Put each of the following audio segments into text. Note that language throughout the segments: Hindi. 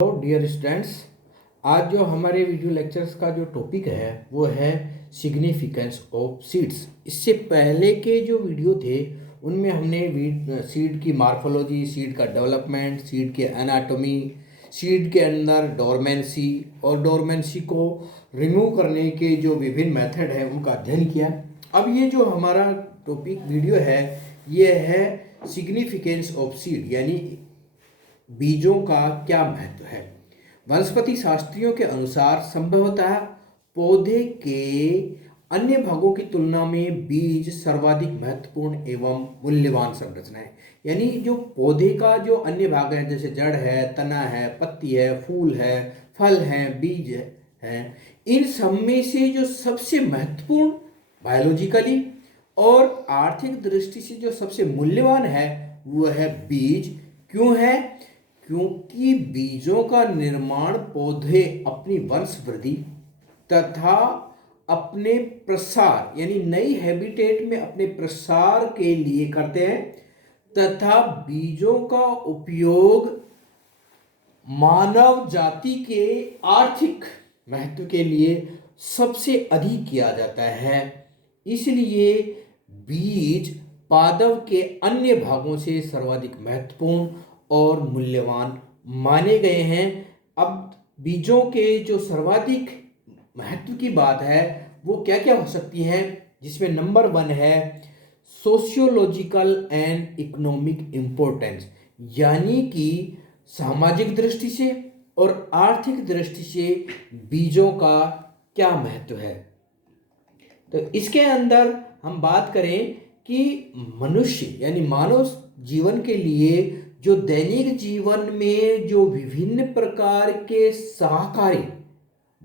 Hello dear students. आज जो हमारे वीडियो लेक्चर्स का जो टॉपिक है वो है सिग्निफिकेंस ऑफ सीड्स। इससे पहले के जो वीडियो थे उनमें हमने सीड की मार्फोलॉजी, सीड का डेवलपमेंट, सीड के एनाटॉमी, सीड के अंदर डोरमेंसी और डोरमेंसी को रिमूव करने के जो विभिन्न मेथड हैं उनका अध्ययन किया। अब ये जो हमारा टॉपिक वीडियो है ये है सिग्निफिकेंस ऑफ सीड, यानी बीजों का क्या महत्व है। वनस्पति शास्त्रियों के अनुसार संभवतः पौधे के अन्य भागों की तुलना में बीज सर्वाधिक महत्वपूर्ण एवं मूल्यवान संरचना है। यानी जो पौधे का जो अन्य भाग है, जैसे जड़ है, तना है, पत्ती है, फूल है, फल है, बीज है, इन सब में से जो सबसे महत्वपूर्ण बायोलॉजिकली और आर्थिक दृष्टि से जो सबसे मूल्यवान है वो है बीज। क्यों है? क्योंकि बीजों का निर्माण पौधे अपनी वंश वृद्धि तथा अपने प्रसार यानी नई हैबिटेट में अपने प्रसार के लिए करते हैं, तथा बीजों का उपयोग मानव जाति के आर्थिक महत्व के लिए सबसे अधिक किया जाता है। इसलिए बीज पादप के अन्य भागों से सर्वाधिक महत्वपूर्ण और मूल्यवान माने गए हैं। अब बीजों के जो सर्वाधिक महत्व की बात है वो क्या क्या हो सकती है, जिसमें नंबर 1 है सोशियोलॉजिकल एंड इकोनॉमिक इम्पोर्टेंस, यानी कि सामाजिक दृष्टि से और आर्थिक दृष्टि से बीजों का क्या महत्व है। तो इसके अंदर हम बात करें कि मनुष्य यानी मानव जीवन के लिए जो दैनिक जीवन में जो विभिन्न प्रकार के शाकाहारी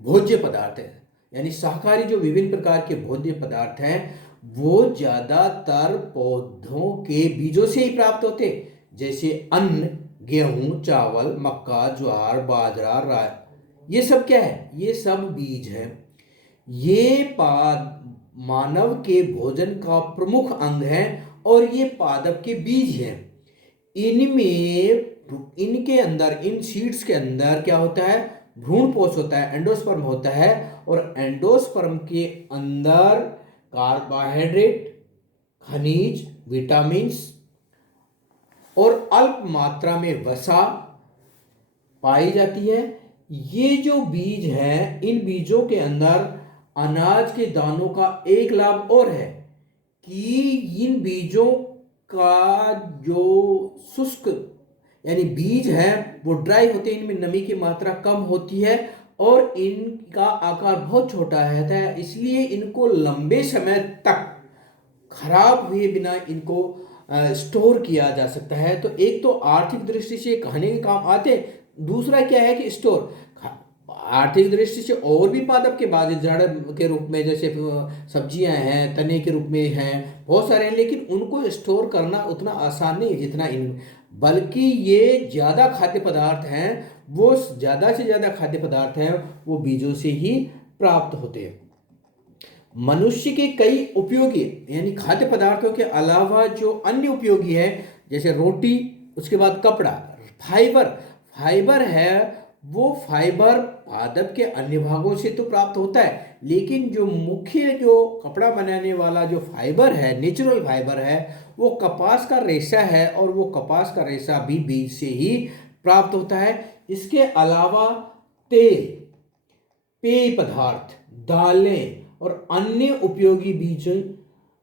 भोज्य पदार्थ हैं, यानी शाकाहारी जो विभिन्न प्रकार के भोज्य पदार्थ हैं वो ज़्यादातर पौधों के बीजों से ही प्राप्त होते हैं। जैसे अन्न, गेहूं, चावल, मक्का, ज्वार, बाजरा, राय, ये सब क्या है? ये सब बीज हैं। ये मानव के भोजन का प्रमुख अंग है और ये पादप के बीज हैं। इनके अंदर, इन सीड्स के अंदर क्या होता है? भ्रूणपोष होता है, एंडोस्पर्म होता है, और एंडोस्पर्म के अंदर कार्बोहाइड्रेट, खनिज, विटामिन्स और अल्प मात्रा में वसा पाई जाती है। ये जो बीज हैं, इन बीजों के अंदर अनाज के दानों का एक लाभ और है कि इन बीजों का जो शुष्क यानी बीज है वो ड्राई होते हैं, इनमें नमी की मात्रा कम होती है और इनका आकार बहुत छोटा रहता है, इसलिए इनको लंबे समय तक खराब हुए बिना इनको स्टोर किया जा सकता है। तो एक तो आर्थिक दृष्टि से खाने के काम आते, दूसरा क्या है कि स्टोर आर्थिक दृष्टि से और भी पादप के बाद जड़ के रूप में, जैसे सब्जियां हैं, तने के रूप में हैं, बहुत सारे हैं, लेकिन उनको स्टोर करना उतना आसान नहीं है जितना इन, बल्कि ये ज़्यादा खाद्य पदार्थ हैं, वो ज़्यादा से ज़्यादा खाद्य पदार्थ हैं वो बीजों से ही प्राप्त होते हैं। मनुष्य के कई उपयोगी यानी खाद्य पदार्थों के अलावा जो अन्य उपयोगी है, जैसे रोटी, उसके बाद कपड़ा, फाइबर है, वो फाइबर पादप के अन्य भागों से तो प्राप्त होता है, लेकिन जो मुख्य जो कपड़ा बनाने वाला जो फाइबर है, नेचुरल फाइबर है, वो कपास का रेशा है और वो कपास का रेशा भी बीज से ही प्राप्त होता है। इसके अलावा तेल, पेय पदार्थ, दालें और अन्य उपयोगी बीज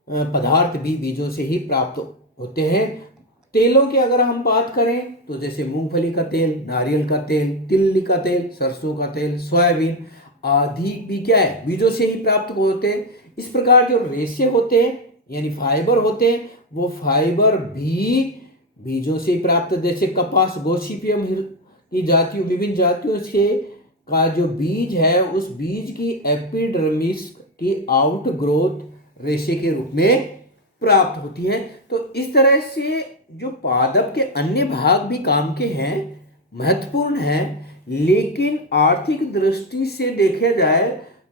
पदार्थ भी बीजों से ही प्राप्त होते हैं। तेलों की अगर हम बात करें तो जैसे मूंगफली का तेल, नारियल का तेल, तिल का तेल, सरसों का तेल, सोयाबीन आदि भी क्या है? बीजों से ही प्राप्त होते हैं। इस प्रकार जो रेशे होते हैं यानी फाइबर होते हैं, वो फाइबर भी बीजों से ही प्राप्त, जैसे कपास, गोसिपियम की जातियों, विभिन्न जातियों से का जो बीज है उस बीज की एपिडर्मिस की आउट ग्रोथ रेशे के रूप में प्राप्त होती है। तो इस तरह से जो पादप के अन्य भाग भी काम के हैं, महत्वपूर्ण हैं, लेकिन आर्थिक दृष्टि से देखा जाए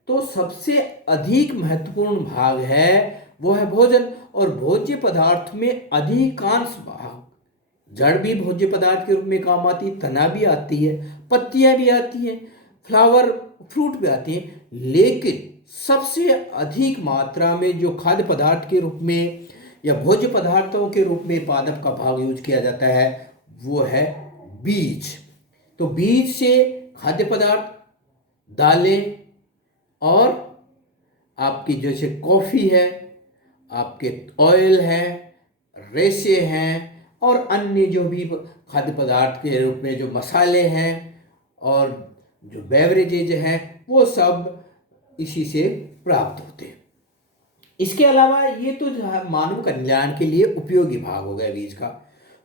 तो सबसे अधिक महत्वपूर्ण भाग है वो है भोजन, और भोज्य पदार्थ में अधिकांश भाग जड़ भी भोज्य पदार्थ के रूप में काम आती है, तना भी आती है, पत्तियां भी आती हैं, फ्लावर फ्रूट भी आती हैं, लेकिन सबसे अधिक मात्रा में जो खाद्य पदार्थ के रूप में या भोज्य पदार्थों के रूप में पादप का भाग यूज किया जाता है वो है बीज। तो बीज से खाद्य पदार्थ, दालें और आपकी जैसे कॉफ़ी है, आपके ऑयल है, रेशे हैं, और अन्य जो भी खाद्य पदार्थ के रूप में जो मसाले हैं और जो बेवरेजेज हैं वो सब इसी से प्राप्त होते हैं। इसके अलावा ये तो मानव कल्याण के लिए उपयोगी भाग हो गया बीज का।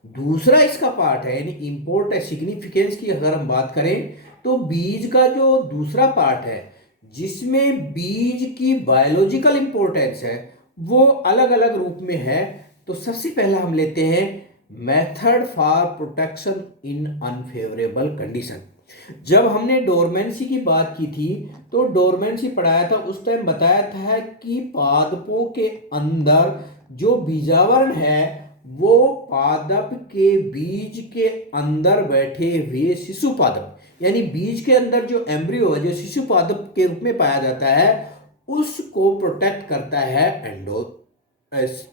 दूसरा इसका पार्ट है यानी इम्पोर्ट है सिग्निफिकेंस की अगर हम बात करें तो बीज का जो दूसरा पार्ट है जिसमें बीज की बायोलॉजिकल इंपॉर्टेंस है वो अलग अलग रूप में है। तो सबसे पहला हम लेते हैं method for protection in unfavourable condition. जब हमने डोरमेंसी की बात की थी तो डोरमेंसी पढ़ाया था, उस टाइम बताया था कि पादपों के अंदर जो बीजावरण है वो पादप के बीज के अंदर बैठे हुए शिशु पादप यानी बीज के अंदर जो एम्ब्रियो है जो शिशु पादप के रूप में पाया जाता है उसको प्रोटेक्ट करता है एंडो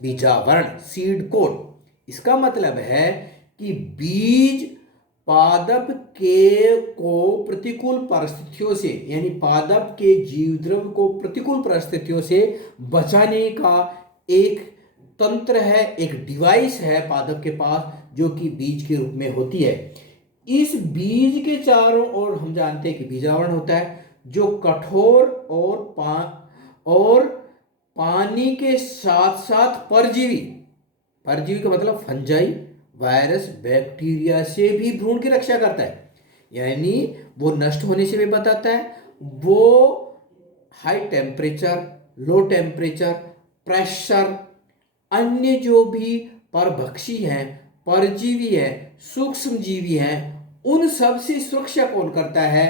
बीजावरण, सीड कोट। इसका मतलब है कि बीज पादप के को प्रतिकूल परिस्थितियों से यानी पादप के जीव द्रव्य को प्रतिकूल परिस्थितियों से बचाने का एक तंत्र है, एक डिवाइस है पादप के पास जो कि बीज के रूप में होती है। इस बीज के चारों ओर हम जानते हैं कि बीजावरण होता है जो कठोर और पानी के साथ साथ परजीवी का मतलब फंजाई, वायरस, बैक्टीरिया से भी भ्रूण की रक्षा करता है, यानी वो नष्ट होने से भी बताता है। वो high temperature, low temperature, pressure, अन्य जो भी परभक्षी हैं, परजीवी हैं, सूक्ष्म जीवी हैं, उन सब से सुरक्षा कौन करता है?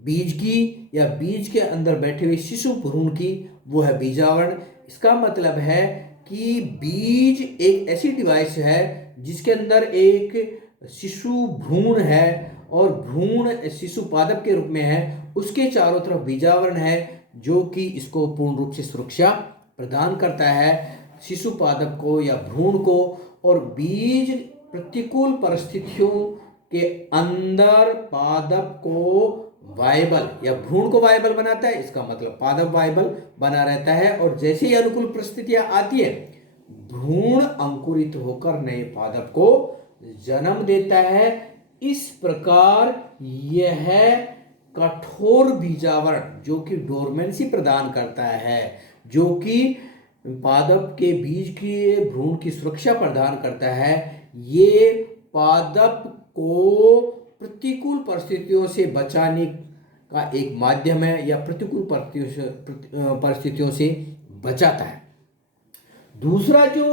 बीज की या बीज के अंदर बैठे हुए शिशु भ्रूण की, वो है बीजावरण। इसका मतलब है कि बीज एक ऐसी डिवाइस है जिसके अंदर एक शिशु भ्रूण है और भ्रूण शिशु पादप के रूप में है, उसके चारों तरफ बीजावरण है जो कि इसको पूर्ण रूप से सुरक्षा प्रदान करता है शिशु पादप को या भ्रूण को। और बीज प्रतिकूल परिस्थितियों के अंदर पादप को वायबल या भ्रूण को वायबल बनाता है, इसका मतलब पादप वायबल बना रहता है। और जैसे ही अनुकूल परिस्थितियां आती है भ्रूण अंकुरित होकर नए पादप को जन्म देता है। इस प्रकार यह कठोर बीजावरण जो कि डोरमेंसी प्रदान करता है, जो कि पादप के बीज के भ्रूण की सुरक्षा प्रदान करता है, ये पादप को प्रतिकूल परिस्थितियों से बचाने का एक माध्यम है या प्रतिकूल परिस्थितियों से बचाता है। दूसरा जो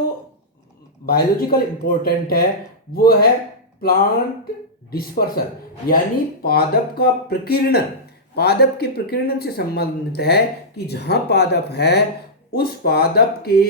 बायोलॉजिकल इंपॉर्टेंट है वो है प्लांट डिस्पर्सन यानी पादप का प्रकीर्णन। पादप के प्रकीर्णन से संबंधित है कि जहां पादप है उस पादप के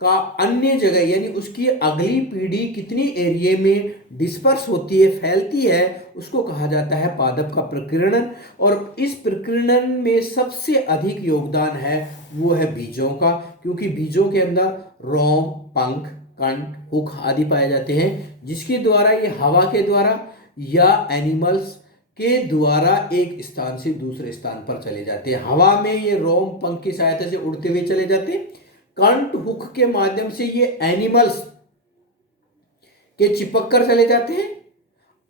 का अन्य जगह यानी उसकी अगली पीढ़ी कितनी एरिया में डिस्पर्स होती है, फैलती है, उसको कहा जाता है पादप का प्रकीर्णन। और इस प्रकीर्णन में सबसे अधिक योगदान है वो है बीजों का, क्योंकि बीजों के अंदर रोम, पंख, कंठ, हुक आदि पाए जाते हैं जिसके द्वारा ये हवा के द्वारा या एनिमल्स के द्वारा एक स्थान से दूसरे स्थान पर चले जाते हैं। हवा में ये रोम, पंख की सहायता से उड़ते हुए चले जाते हैं। कंठ, हुक के माध्यम से ये एनिमल्स के चिपक कर चले जाते हैं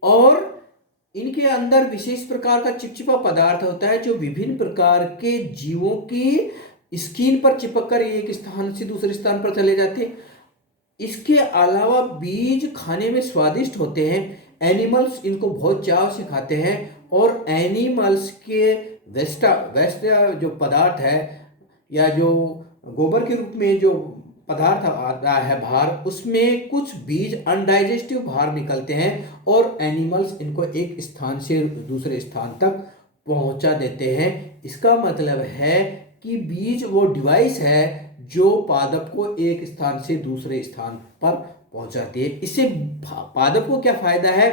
और इनके अंदर विशेष प्रकार का चिपचिपा पदार्थ होता है जो विभिन्न प्रकार के जीवों की स्किन पर चिपक कर एक स्थान से दूसरे स्थान पर चले जाते हैं। इसके अलावा बीज खाने में स्वादिष्ट होते हैं, एनिमल्स इनको बहुत चाव से खाते हैं और एनिमल्स के वेस्ट जो पदार्थ है या जो गोबर के रूप में जो पदार्थ आता है बाहर, उसमें कुछ बीज अनडाइजेस्टिव बाहर निकलते हैं और एनिमल्स इनको एक स्थान से दूसरे स्थान तक पहुंचा देते हैं। इसका मतलब है कि बीज वो डिवाइस है जो पादप को एक स्थान से दूसरे स्थान पर पहुंचाती है। इससे पादप को क्या फायदा है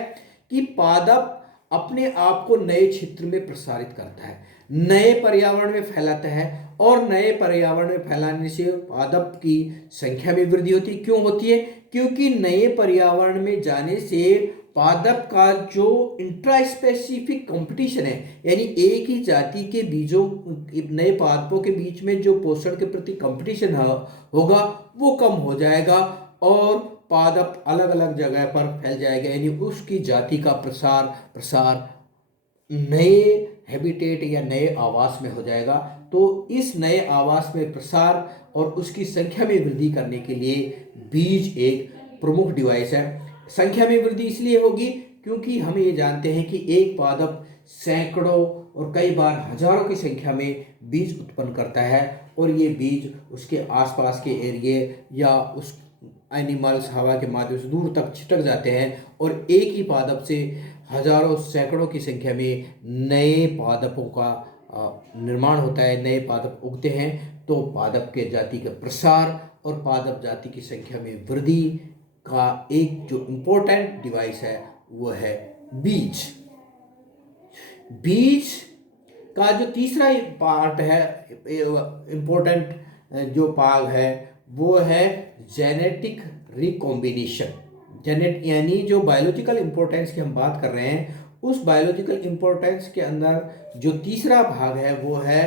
कि पादप अपने आप को नए क्षेत्र में प्रसारित करता है, नए पर्यावरण में फैलाता है, और नए पर्यावरण में फैलाने से पादप की संख्या में वृद्धि होती है। क्यों होती है? क्योंकि नए पर्यावरण में जाने से पादप का जो इंट्रा स्पेसिफिक कंपटीशन है, यानी एक ही जाति के बीजों, नए पादपों के बीच में जो पोषण के प्रति कंपटीशन होगा वो कम हो जाएगा, और पादप अलग अलग जगह पर फैल जाएगा, यानी उसकी जाति का प्रसार नए हैबिटेट या नए आवास में हो जाएगा। तो इस नए आवास में प्रसार और उसकी संख्या में वृद्धि करने के लिए बीज एक प्रमुख डिवाइस है। संख्या में वृद्धि इसलिए होगी क्योंकि हम ये जानते हैं कि एक पादप सैकड़ों और कई बार हजारों की संख्या में बीज उत्पन्न करता है, और ये बीज उसके आसपास के एरिए या उस एनिमल्स हवा के माध्यम से दूर तक छिटक जाते हैं, और एक ही पादप से हजारों सैकड़ों की संख्या में नए पादपों का निर्माण होता है, नए पादप उगते हैं। तो पादप के जाति का प्रसार और पादप जाति की संख्या में वृद्धि का एक जो इम्पोर्टेंट डिवाइस है वो है बीज। बीज का जो तीसरा पार्ट है, इम्पोर्टेंट जो भाग है, वो है जेनेटिक रिकॉम्बिनेशन। यानी जो बायोलॉजिकल इंपॉर्टेंस की हम बात कर रहे हैं, उस बायोलॉजिकल इंपॉर्टेंस के अंदर जो तीसरा भाग है वो है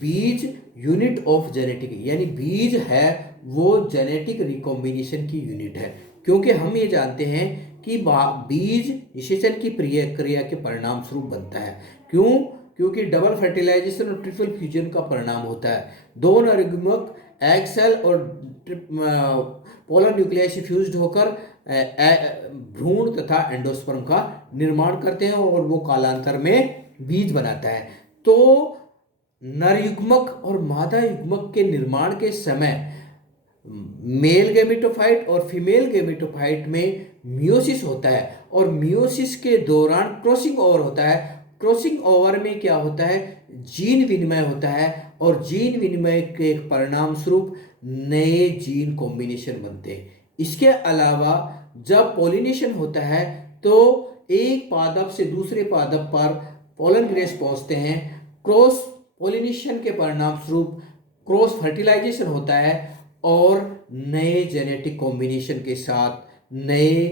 बीज यूनिट ऑफ जेनेटिक, यानी बीज है वो जेनेटिक रिकॉम्बिनेशन की यूनिट है। क्योंकि हम ये जानते हैं कि बीज निषेचन की क्रिया के परिणाम स्वरूप बनता है। क्यों? क्योंकि डबल फर्टिलाइजेशन और ट्रिपल फ्यूजन का परिणाम होता है। दो नरयुग्मक एग सेल और पोलर न्यूक्लियस से फ्यूज्ड होकर भ्रूण तथा एंडोस्पर्म का निर्माण करते हैं, और वो कालांतर में बीज बनाता है। तो नरयुग्मक और मादा युग्मक के निर्माण के समय मेल गैमेटोफाइट और फीमेल गैमेटोफाइट में मियोसिस होता है, और मियोसिस के दौरान क्रॉसिंग ओवर होता है। क्रॉसिंग ओवर में क्या होता है? जीन विनिमय होता है, और जीन विनिमय के परिणाम स्वरूप नए जीन कॉम्बिनेशन बनते हैं। इसके अलावा जब पॉलिनेशन होता है तो एक पादप से दूसरे पादप पर पोलन ग्रेस पहुंचते हैं। क्रॉस पॉलिनेशन के परिणाम स्वरूप क्रॉस फर्टिलाइजेशन होता है, और नए जेनेटिक कॉम्बिनेशन के साथ नए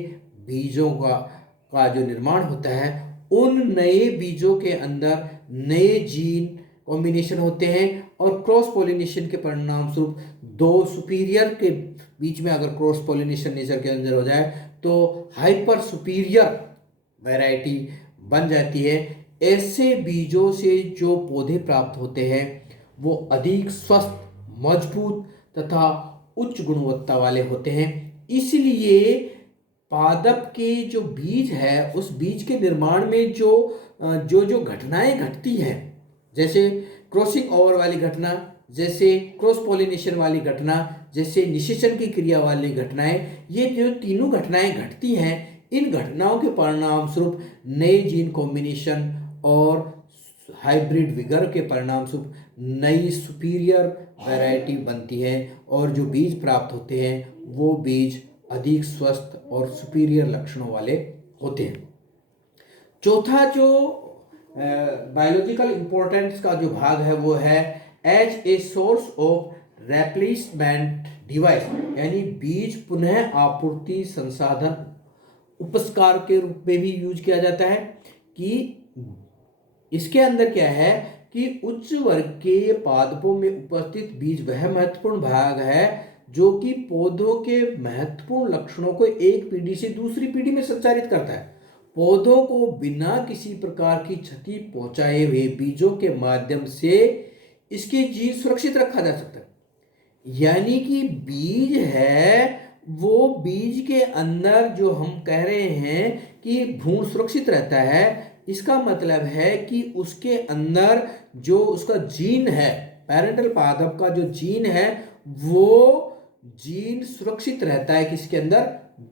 बीजों का जो निर्माण होता है। उन नए बीजों के अंदर नए जीन कॉम्बिनेशन होते हैं, और क्रॉस पॉलिनेशन के परिणाम स्वरूप दो सुपीरियर के बीच में अगर क्रॉस पॉलिनेशन नेचर के अंदर हो जाए तो हाइपर सुपीरियर वैरायटी बन जाती है। ऐसे बीजों से जो पौधे प्राप्त होते हैं वो अधिक स्वस्थ, मजबूत तथा उच्च गुणवत्ता वाले होते हैं। इसलिए पादप के जो बीज है, उस बीज के निर्माण में जो घटनाएं घटती हैं, जैसे क्रॉसिंग ओवर वाली घटना, जैसे क्रॉस पॉलिनेशन वाली घटना, जैसे निषेचन की क्रिया वाली घटनाएं, ये जो तीनों घटनाएं घटती हैं, इन घटनाओं के परिणाम स्वरूप नए जीन कॉम्बिनेशन और हाइब्रिड विगर के परिणाम स्वरूप नई सुपीरियर वैरायटी बनती है, और जो बीज प्राप्त होते हैं वो बीज अधिक स्वस्थ और सुपीरियर लक्षणों वाले होते हैं। चौथा जो बायोलॉजिकल इंपॉर्टेंस का जो भाग है वो है as a source of replacement device, यानी बीज पुनः आपूर्ति संसाधन उपस्कार के रूप में भी यूज किया जाता है। कि इसके अंदर क्या है कि उच्च वर्ग के पादपों में उपस्थित बीज वह महत्वपूर्ण भाग है जो कि पौधों के महत्वपूर्ण लक्षणों को एक पीढ़ी से दूसरी पीढ़ी में संचारित करता है। पौधों को बिना किसी प्रकार की क्षति पहुंचाए हुए बीजों के माध्यम से इसके जीन सुरक्षित रखा जा सकता है। यानी कि बीज है, वो बीज के अंदर जो हम कह रहे हैं कि भ्रूण सुरक्षित रहता है, इसका मतलब है कि उसके अंदर जो उसका जीन है, पैरेंटल पादप का जो जीन है, वो जीन सुरक्षित रहता है किसके अंदर?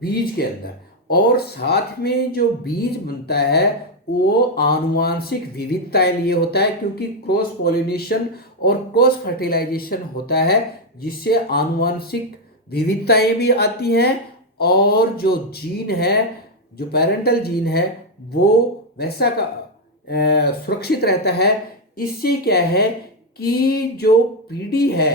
बीज के अंदर। और साथ में जो बीज बनता है वो आनुवांशिक विविधताएं लिए होता है, क्योंकि क्रॉस पॉलिनेशन और क्रॉस फर्टिलाइजेशन होता है, जिससे आनुवांशिक विविधताएं भी आती हैं और जो जीन है, जो पेरेंटल जीन है, वो वैसा का सुरक्षित रहता है। इससे क्या है कि जो पीढ़ी है,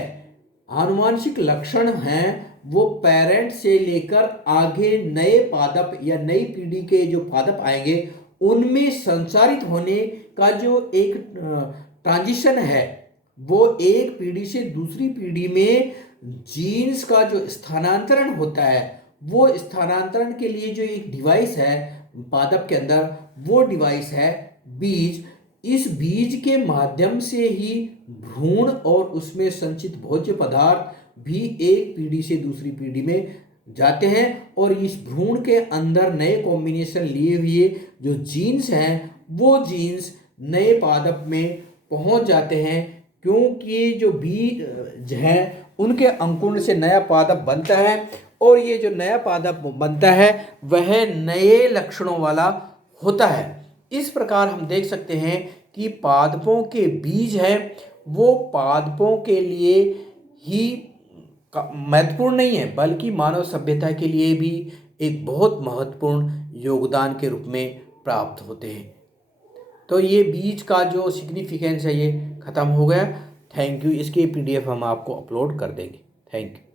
आनुवांशिक लक्षण हैं, वो पेरेंट से लेकर आगे नए पादप या नई पीढ़ी के जो पादप आएंगे उनमें संचारित होने का जो एक ट्रांजिशन है, वो एक पीढ़ी से दूसरी पीढ़ी में जीन्स का जो स्थानांतरण होता है, वो स्थानांतरण के लिए जो एक डिवाइस है पादप के अंदर, वो डिवाइस है बीज। इस बीज के माध्यम से ही भ्रूण और उसमें संचित भोज्य पदार्थ भी एक पीढ़ी से दूसरी पीढ़ी में जाते हैं और इस भ्रूण के अंदर नए कॉम्बिनेशन लिए हुए जो जीन्स हैं, वो जीन्स नए पादप में पहुंच जाते हैं, क्योंकि जो बीज हैं उनके अंकुरण से नया पादप बनता है और ये जो नया पादप बनता है वह नए लक्षणों वाला होता है। इस प्रकार हम देख सकते हैं कि पादपों के बीज हैं वो पादपों के लिए ही महत्वपूर्ण नहीं है, बल्कि मानव सभ्यता के लिए भी एक बहुत महत्वपूर्ण योगदान के रूप में प्राप्त होते हैं। तो ये बीज का जो सिग्निफिकेंस है ये ख़त्म हो गया। Thank you. इसकी PDF हम आपको अपलोड कर देंगे। Thank you.